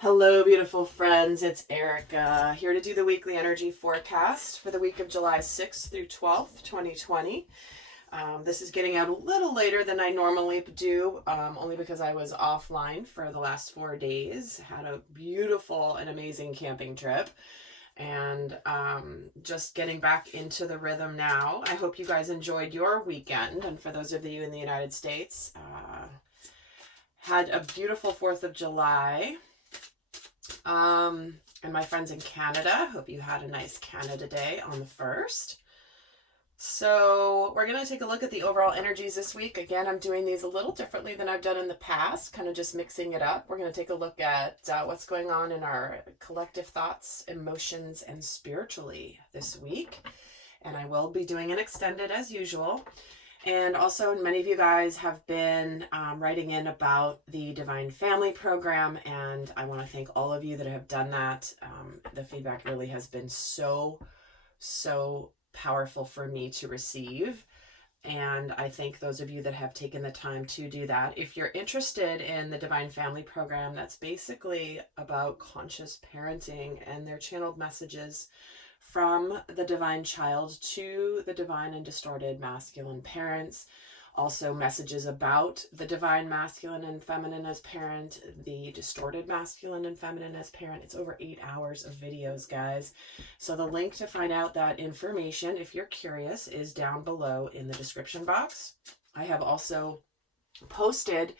Hello, beautiful friends. It's Erika here to do the weekly energy forecast for the week of July 6th through 12th, 2020. This is getting out a little later than I normally do, only because I was offline for the last 4 days. Had a beautiful and amazing camping trip, and just getting back into the rhythm now. I hope you guys enjoyed your weekend, and for those of you in the United States, had a beautiful 4th of July. And my friends in Canada, hope you had a nice Canada Day on the 1st. So we're going to take a look at the overall energies this week. Again, I'm doing these a little differently than I've done in the past, kind of just mixing it up. We're going to take a look at what's going on in our collective thoughts, emotions, and spiritually this week. And I will be doing an extended as usual. And also, many of you guys have been writing in about the Divine Family Program, and I want to thank all of you that have done that. The feedback really has been so powerful for me to receive, and I thank those of you that have taken the time to do that. If you're interested in the Divine Family Program, that's basically about conscious parenting, and they're channeled messages from the divine child to the divine and distorted masculine parents. Also messages about the divine masculine and feminine as parent, the distorted masculine and feminine as parent. It's over 8 hours of videos, guys. So the link to find out that information, if you're curious, is down below in the description box. I have also posted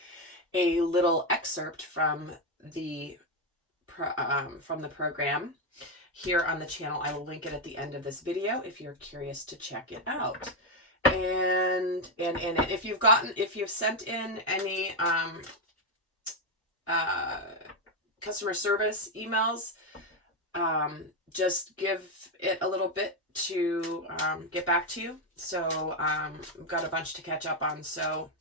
a little excerpt from the program here on the channel. I will link it at the end of this video if you're curious to check it out. And if you've sent in any customer service emails, just give it a little bit to get back to you. So we've got a bunch to catch up on. So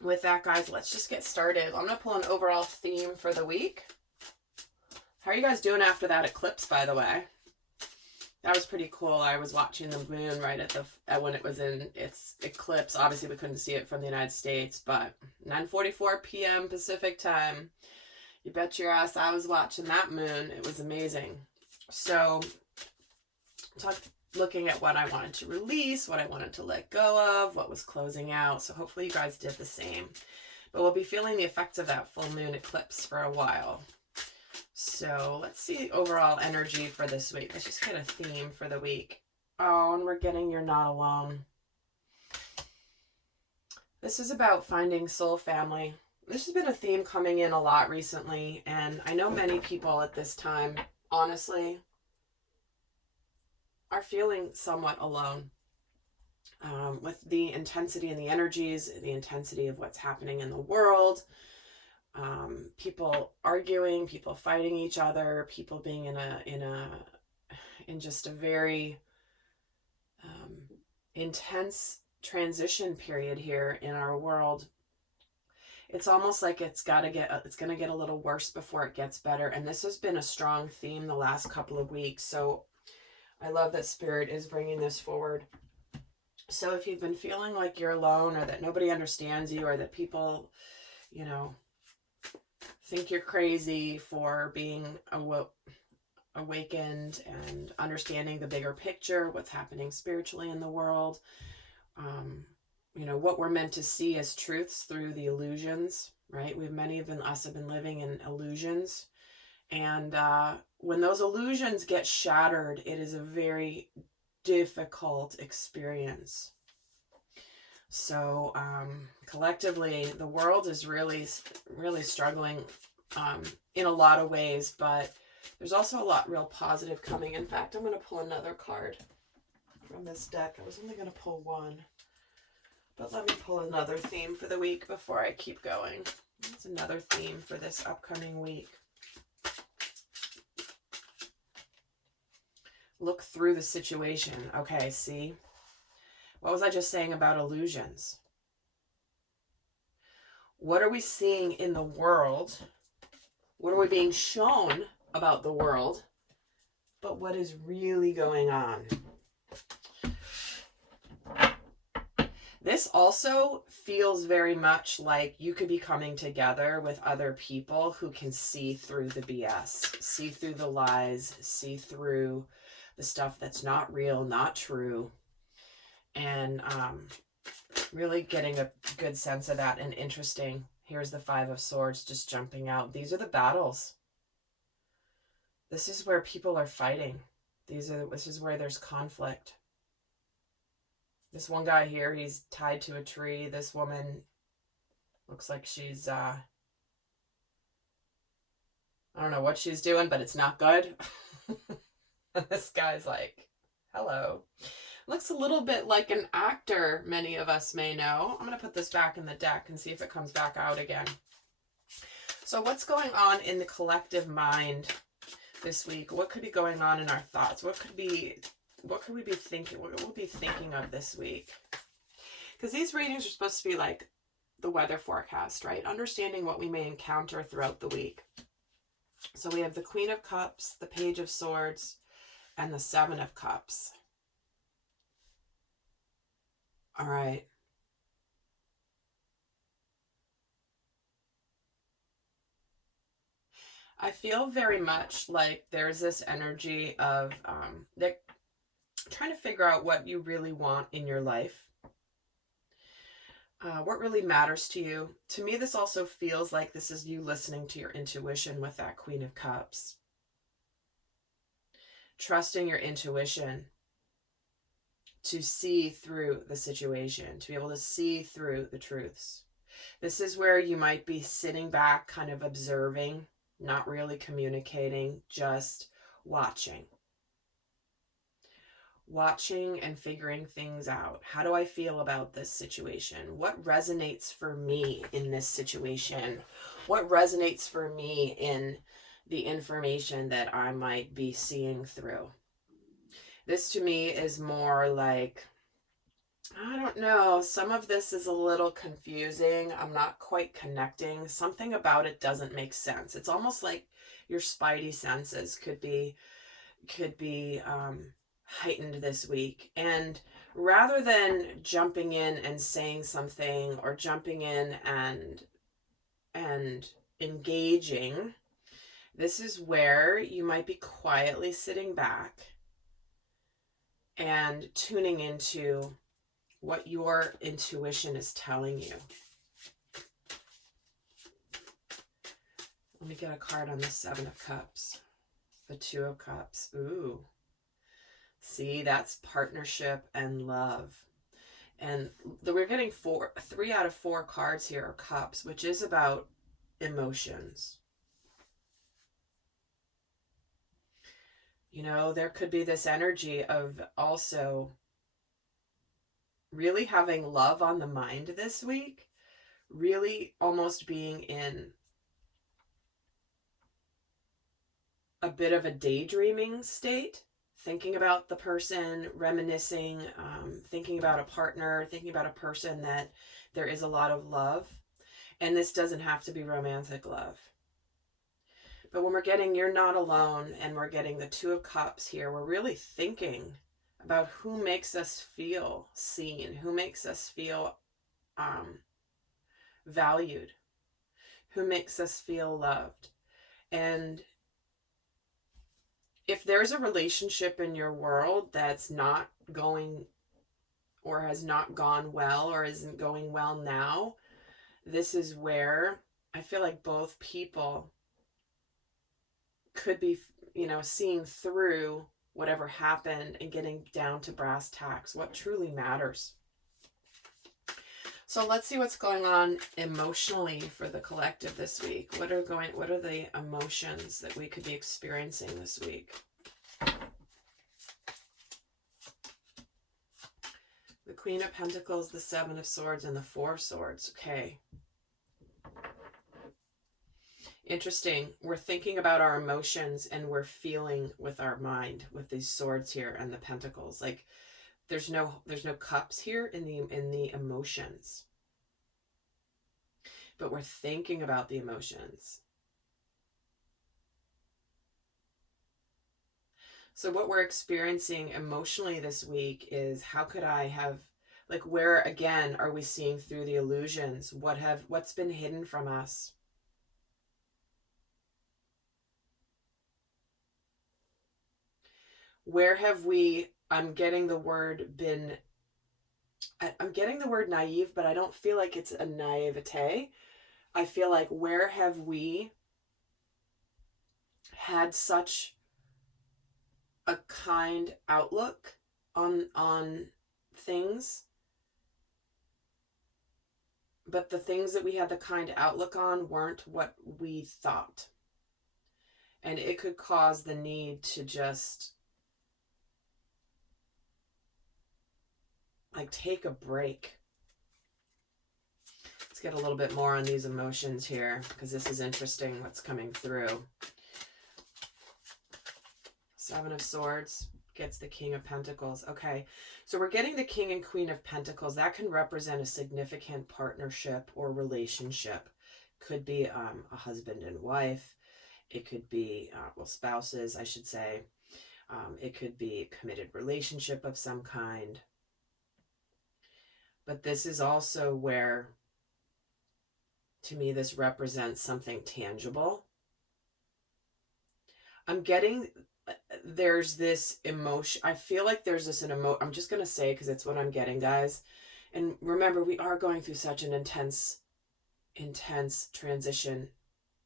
with that, guys, let's just get started. I'm going to pull an overall theme for the week. How are you guys doing after that eclipse, by the way? That was pretty cool. I was watching the moon right at when it was in its eclipse. Obviously, we couldn't see it from the United States, but 9:44 p.m. Pacific time. You bet your ass I was watching that moon. It was amazing. So, looking at what I wanted to release, what I wanted to let go of, what was closing out. So hopefully you guys did the same. But we'll be feeling the effects of that full moon eclipse for a while. So let's see overall energy for this week. Let's just get a theme for the week. Oh, and we're getting You're Not Alone. This is about finding soul family. This has been a theme coming in a lot recently, and I know many people at this time, honestly, are feeling somewhat alone with the intensity and the energies, the intensity of what's happening in the world. People arguing, people fighting each other, people being in just a very intense transition period here in our world. It's almost like it's going to get a little worse before it gets better. And this has been a strong theme the last couple of weeks. So I love that Spirit is bringing this forward. So if you've been feeling like you're alone, or that nobody understands you, or that people, think you're crazy for being awakened and understanding the bigger picture, what's happening spiritually in the world, what we're meant to see as truths through the illusions, right? Many of us have been living in illusions, and when those illusions get shattered, it is a very difficult experience. So collectively, the world is really struggling in a lot of ways, but there's also a lot real positive coming. In fact, I'm going to pull another card from this deck. I was only going to pull one, but let me pull another theme for the week before I keep going. That's another theme for this upcoming week. Look through the situation. Okay, see? What was I just saying about illusions? What are we seeing in the world? What are we being shown about the world? But what is really going on? This also feels very much like you could be coming together with other people who can see through the BS, see through the lies, see through the stuff that's not real, not true, and really getting a good sense of that. And interesting, here's the Five of Swords just jumping out. These are the battles. This is where people are fighting. This is where there's conflict. This one guy here, he's tied to a tree. This woman looks like she's, I don't know what she's doing, but it's not good. And this guy's like, hello. Looks a little bit like an actor many of us may know. I'm going to put this back in the deck and see if it comes back out again. So what's going on in the collective mind this week? What could be going on in our thoughts? What could we be thinking? What we'll be thinking of this week? Because these readings are supposed to be like the weather forecast, right? Understanding what we may encounter throughout the week. So we have the Queen of Cups, the Page of Swords, and the Seven of Cups. All right. I feel very much like there's this energy of that trying to figure out what you really want in your life. What really matters to you. To me, this also feels like this is you listening to your intuition with that Queen of Cups. Trusting your intuition to see through the situation, to be able to see through the truths. This is where you might be sitting back, kind of observing, not really communicating, just watching. Watching and figuring things out. How do I feel about this situation? What resonates for me in this situation? What resonates for me in the information that I might be seeing through? This to me is more like, I don't know, some of this is a little confusing. I'm not quite connecting. Something about it doesn't make sense. It's almost like your spidey senses could be heightened this week. And rather than jumping in and saying something or jumping in and engaging, this is where you might be quietly sitting back and tuning into what your intuition is telling you. Let me get a card on the Seven of Cups. The Two of Cups. Ooh. See, that's partnership and love. And we're getting 3 out of 4 cards here are cups, which is about emotions. You know, there could be this energy of also really having love on the mind this week, really almost being in a bit of a daydreaming state, thinking about the person, reminiscing, thinking about a partner, thinking about a person that there is a lot of love. And this doesn't have to be romantic love. But when we're getting you're not alone and we're getting the Two of Cups here, we're really thinking about who makes us feel seen, who makes us feel valued, who makes us feel loved. And if there's a relationship in your world that's not going or has not gone well or isn't going well now, this is where I feel like both people could be, seeing through whatever happened and getting down to brass tacks, what truly matters. So let's see what's going on emotionally for the collective this week. What are the emotions that we could be experiencing this week? The Queen of Pentacles, the Seven of Swords, and the Four of Swords. Okay. Interesting. We're thinking about our emotions and we're feeling with our mind with these swords here and the pentacles. Like there's no cups here in the emotions. But we're thinking about the emotions. So what we're experiencing emotionally this week is how could I have Like, where again are we seeing through the illusions? What's been hidden from us? Where have we, I'm getting the word naive, but I don't feel like it's a naivete. I feel like, where have we had such a kind outlook on things, but the things that we had the kind outlook on weren't what we thought, and it could cause the need to just like take a break. Let's get a little bit more on these emotions here, because this is interesting what's coming through. Seven of Swords gets the King of Pentacles. Okay, so we're getting the King and Queen of Pentacles. That can represent a significant partnership or relationship. Could be a husband and wife. It could be, well, spouses, I should say. It could be a committed relationship of some kind. But this is also where, to me, this represents something tangible. I'm getting, there's this emotion. I feel like there's this I'm just going to say, because it's what I'm getting, guys. And remember, we are going through such an intense transition.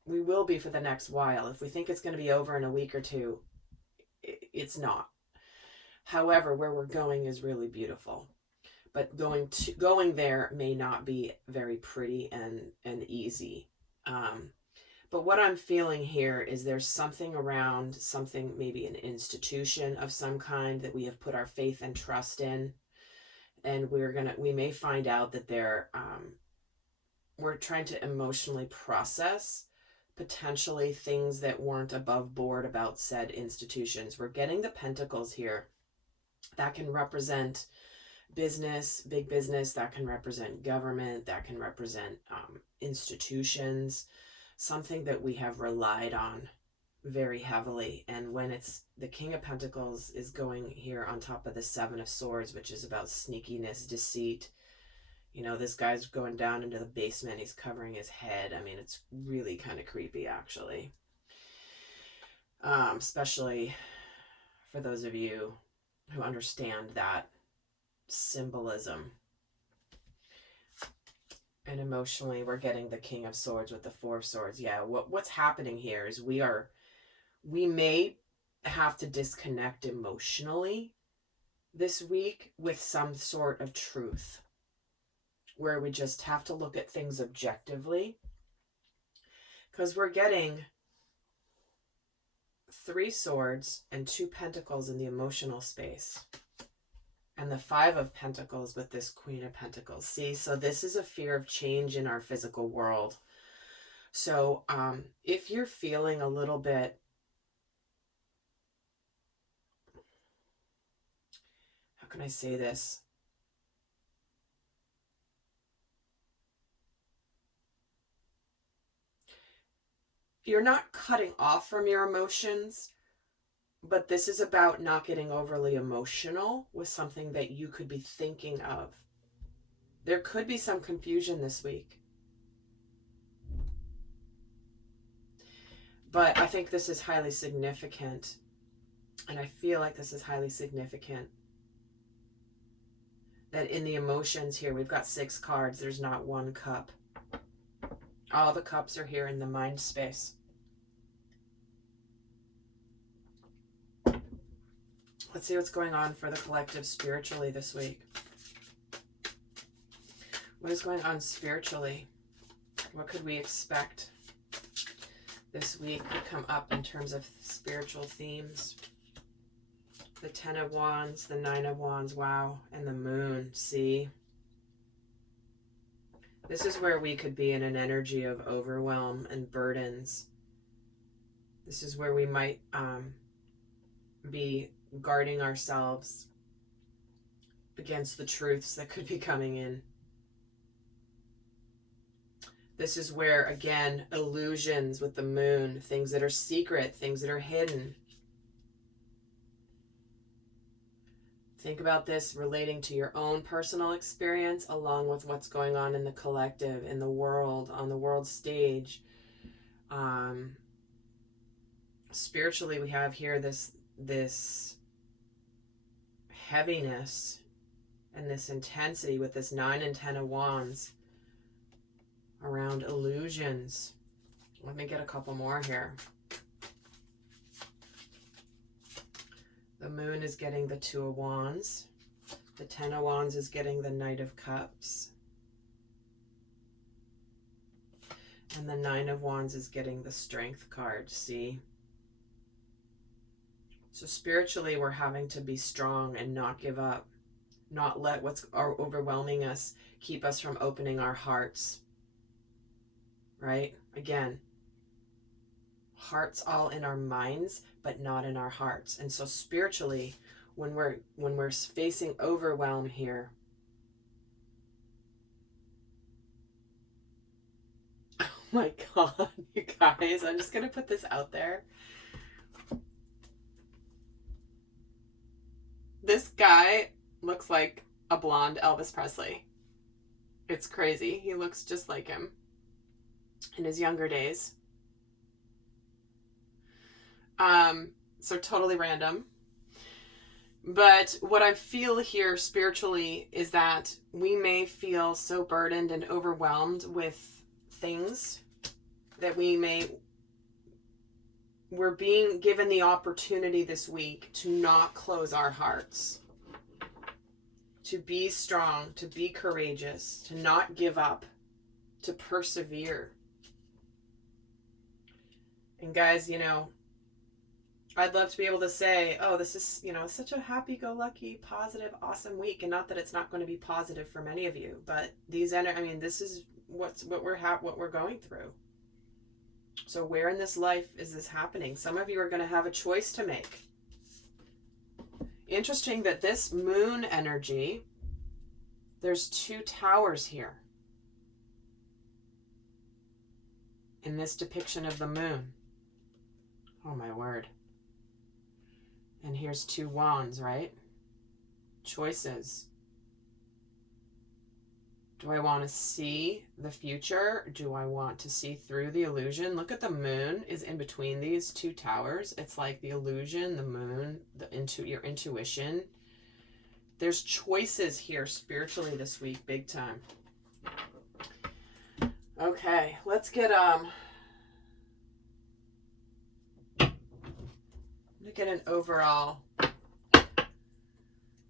We will be for the next while. If we think it's going to be over in a week or two, it's not. However, where we're going is really beautiful. But going there may not be very pretty and easy. But what I'm feeling here is there's something around something, maybe an institution of some kind that we have put our faith and trust in. And we may find out that we're trying to emotionally process potentially things that weren't above board about said institutions. We're getting the Pentacles here. That can represent business, big business. That can represent government. That can represent institutions, something that we have relied on very heavily. And when it's the King of Pentacles is going here on top of the Seven of Swords, which is about sneakiness, deceit. You know, this guy's going down into the basement. He's covering his head. I mean, it's really kind of creepy, actually. Especially for those of you who understand that symbolism. And emotionally, we're getting the King of Swords with the Four of Swords. Yeah, what's happening here is we may have to disconnect emotionally this week with some sort of truth, where we just have to look at things objectively, because we're getting Three Swords and Two Pentacles in the emotional space, and the Five of Pentacles with this Queen of Pentacles. See, so this is a fear of change in our physical world. So if you're feeling a little bit, how can I say this? You're not cutting off from your emotions, but this is about not getting overly emotional with something that you could be thinking of. There could be some confusion this week. But I think this is highly significant. And I feel like this is highly significant. That in the emotions here, we've got 6 cards. There's not one cup. All the cups are here in the mind space. Let's see what's going on for the collective spiritually this week. What is going on spiritually? What could we expect this week to come up in terms of spiritual themes? The 10 of Wands, the 9 of Wands, wow, and the Moon, see? This is where we could be in an energy of overwhelm and burdens. This is where we might be guarding ourselves against the truths that could be coming in. This is where, again, illusions with the Moon, things that are secret, things that are hidden, Think about this relating to your own personal experience along with what's going on in the collective, in the world, on the world stage. Spiritually, we have here this heaviness and this intensity with this 9 and 10 of Wands around illusions. Let me get a couple more here. The Moon is getting the 2 of Wands. The 10 of Wands is getting the Knight of Cups. And the 9 of Wands is getting the Strength card, see? So spiritually, we're having to be strong and not give up. Not let what's overwhelming us keep us from opening our hearts. Right? Again, hearts all in our minds, but not in our hearts. And so spiritually, when we're facing overwhelm here, oh my God, you guys, I'm just gonna put this out there. This guy looks like a blonde Elvis Presley. It's crazy. He looks just like him in his younger days. So totally random. But what I feel here spiritually is that we may feel so burdened and overwhelmed with things that we're being given the opportunity this week to not close our hearts, to be strong, to be courageous, to not give up, to persevere. And guys, you know, I'd love to be able to say, oh, this is, you know, such a happy-go-lucky, positive, awesome week. And not that it's not going to be positive for many of you, but this is what we're going through. So where in this life is this happening? Some of you are going to have a choice to make. Interesting that this Moon energy, there's 2 towers here in this depiction of the Moon. Oh my word. And here's 2 wands, right? Choices. Do I want to see the future? Do I want to see through the illusion? Look at the Moon is in between these 2 towers. It's like the illusion, the Moon, your intuition. There's choices here spiritually this week, big time. Okay, let's get an overall. I'm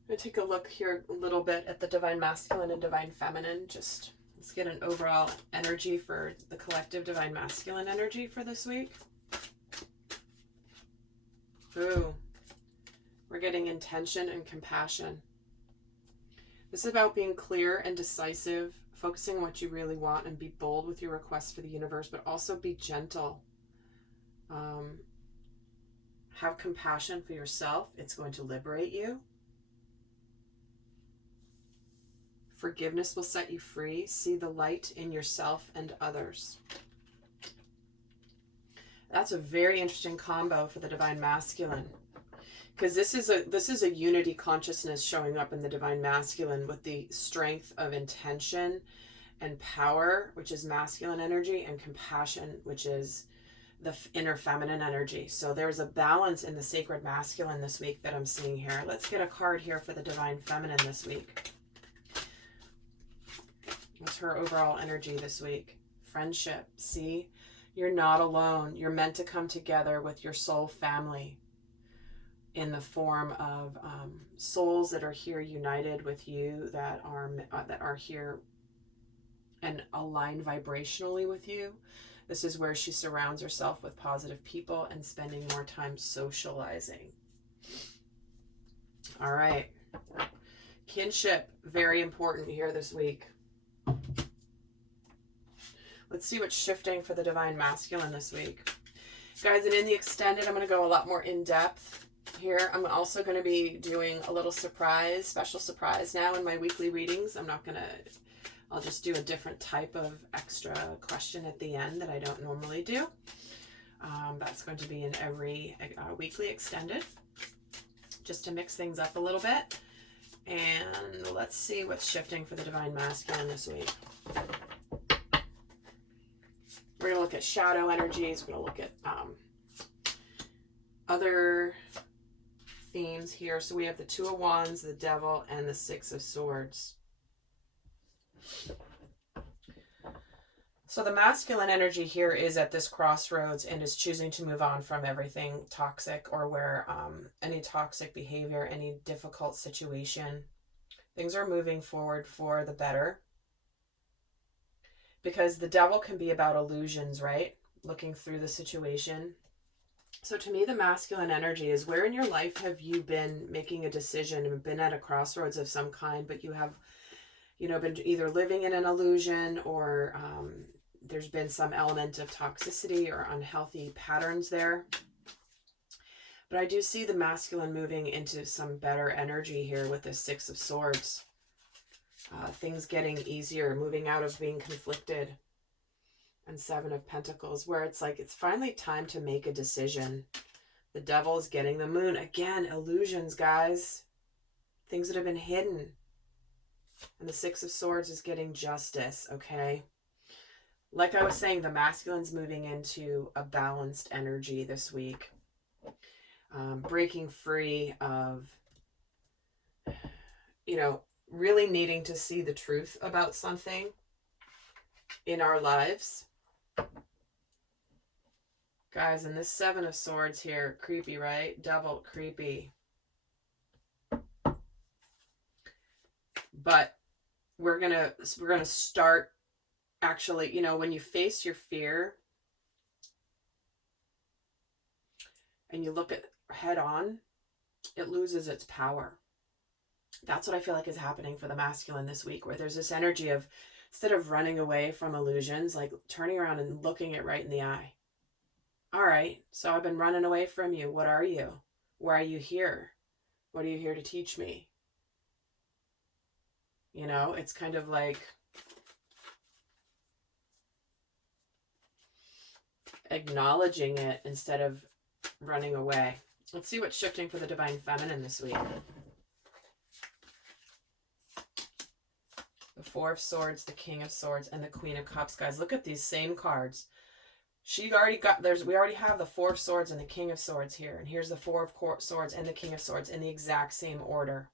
going to take a look here a little bit at the Divine Masculine and Divine Feminine. Just let's get an overall energy for the collective Divine Masculine energy for this week. Ooh, we're getting intention and compassion. This is about being clear and decisive, focusing on what you really want, and be bold with your requests for the universe, but also be gentle. Have compassion for yourself. It's going to liberate you. Forgiveness will set you free. See the light in yourself and others. That's a very interesting combo for the Divine Masculine, because this is a unity consciousness showing up in the Divine Masculine with the strength of intention and power, which is masculine energy, and compassion, which is the inner feminine energy. So there's a balance in the sacred masculine this week that I'm seeing here. Let's get a card here for the Divine Feminine this week. What's her overall energy this week? Friendship. See, you're not alone. You're meant to come together with your soul family in the form of souls that are here united with you, that are here and aligned vibrationally with you. This is where she surrounds herself with positive people and spending more time socializing. All right. Kinship, very important here this week. Let's see what's shifting for the Divine Masculine this week. Guys, and in the extended, I'm going to go a lot more in depth here. I'm also going to be doing a little special surprise now in my weekly readings. I'll just do a different type of extra question at the end that I don't normally do. That's going to be in every weekly extended, just to mix things up a little bit. And let's see what's shifting for the divine masculine this week. We're going to look at shadow energies. We're going to look at other themes here. So we have the Two of Wands, the Devil, and the Six of Swords. So the masculine energy here is at this crossroads and is choosing to move on from everything toxic, or where any toxic behavior, any difficult situation. Things are moving forward for the better. Because the Devil can be about illusions, right? Looking through the situation. So to me, the masculine energy is, where in your life have you been making a decision and been at a crossroads of some kind, but you have, been either living in an illusion, or there's been some element of toxicity or unhealthy patterns there. But I do see the masculine moving into some better energy here with the Six of Swords. Things getting easier, moving out of being conflicted. And Seven of Pentacles, where it's like, it's finally time to make a decision. The Devil is getting the Moon. Again, illusions, guys. Things that have been hidden. And the Six of Swords is getting justice, okay? Like I was saying, the masculine's moving into a balanced energy this week. Breaking free of, really needing to see the truth about something in our lives. Guys, and this Seven of Swords here, creepy, right? Devil, creepy. But we're gonna start, actually, when you face your fear and you look at head on, it loses its power. That's what I feel like is happening for the masculine this week, where there's this energy of, instead of running away from illusions, like turning around and looking it right in the eye. All right, so I've been running away from you. What are you? Why are you here? What are you here to teach me? It's kind of like acknowledging it instead of running away. Let's see what's shifting for the divine feminine this week. The Four of Swords, the King of Swords, and the Queen of Cups. Guys, look at these same cards. We already have the Four of Swords and the King of Swords here. And here's the Four of Swords and the King of Swords in the exact same order.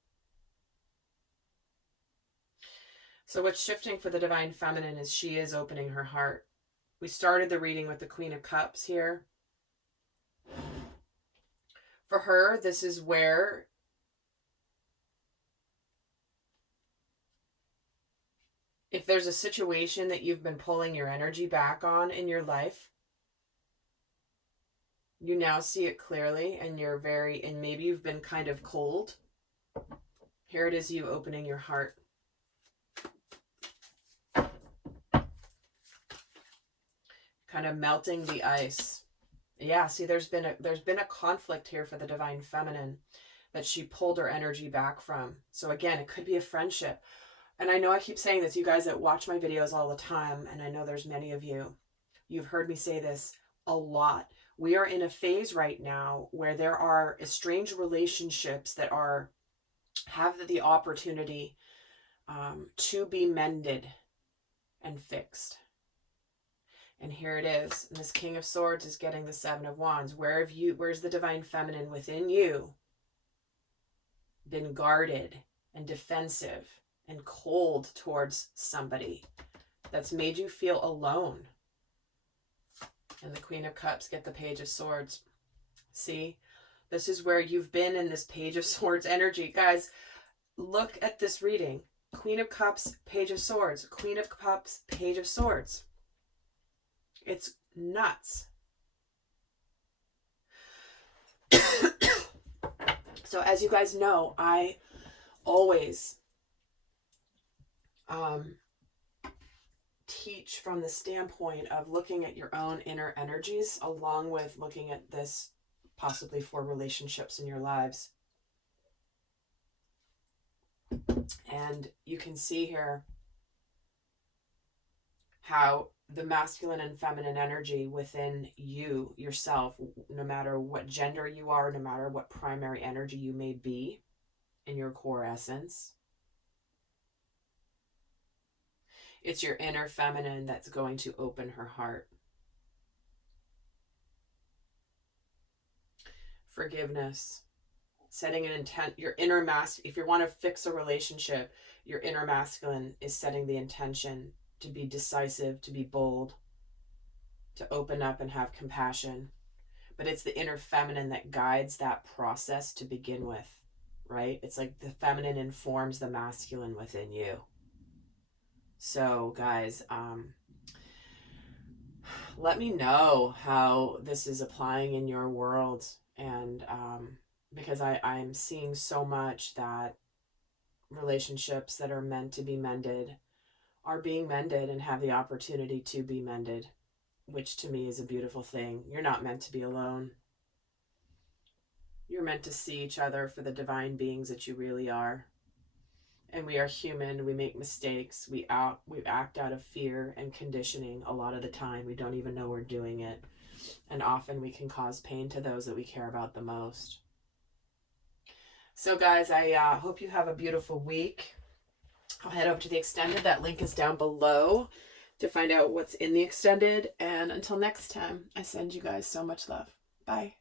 So what's shifting for the divine feminine is she is opening her heart. We started the reading with the Queen of Cups here. For her, this is where if there's a situation that you've been pulling your energy back on in your life, you now see it clearly, and and maybe you've been kind of cold. Here it is, you opening your heart. Kind of melting the ice. Yeah, see, there's been a conflict here for the divine feminine that she pulled her energy back from. So again, it could be a friendship. And I know I keep saying this, you guys that watch my videos all the time, and I know there's many of you, you've heard me say this a lot. We are in a phase right now where there are estranged relationships that have the opportunity to be mended and fixed. And here it is. And this King of Swords is getting the Seven of Wands. Where's the divine feminine within you been guarded and defensive and cold towards somebody that's made you feel alone? And the Queen of Cups get the Page of Swords. See, this is where you've been in this Page of Swords energy. Guys, look at this reading. Queen of Cups, Page of Swords. Queen of Cups, Page of Swords. It's nuts. So as you guys know, I always teach from the standpoint of looking at your own inner energies, along with looking at this possibly for relationships in your lives. And you can see here how the masculine and feminine energy within you, yourself, no matter what gender you are, no matter what primary energy you may be, in your core essence. It's your inner feminine that's going to open her heart. Forgiveness. Setting an intent, your inner if you want to fix a relationship, your inner masculine is setting the intention to be decisive, to be bold, to open up and have compassion. But it's the inner feminine that guides that process to begin with, right? It's like the feminine informs the masculine within you. So guys, let me know how this is applying in your world. And because I'm seeing so much that relationships that are meant to be mended are being mended and have the opportunity to be mended, which to me is a beautiful thing. You're not meant to be alone. You're meant to see each other for the divine beings that you really are. And we are human. We make mistakes. We act out of fear and conditioning a lot of the time. We don't even know we're doing it. And often we can cause pain to those that we care about the most. So guys, I hope you have a beautiful week. I'll head over to the extended. That link is down below to find out what's in the extended. And until next time, I send you guys so much love. Bye.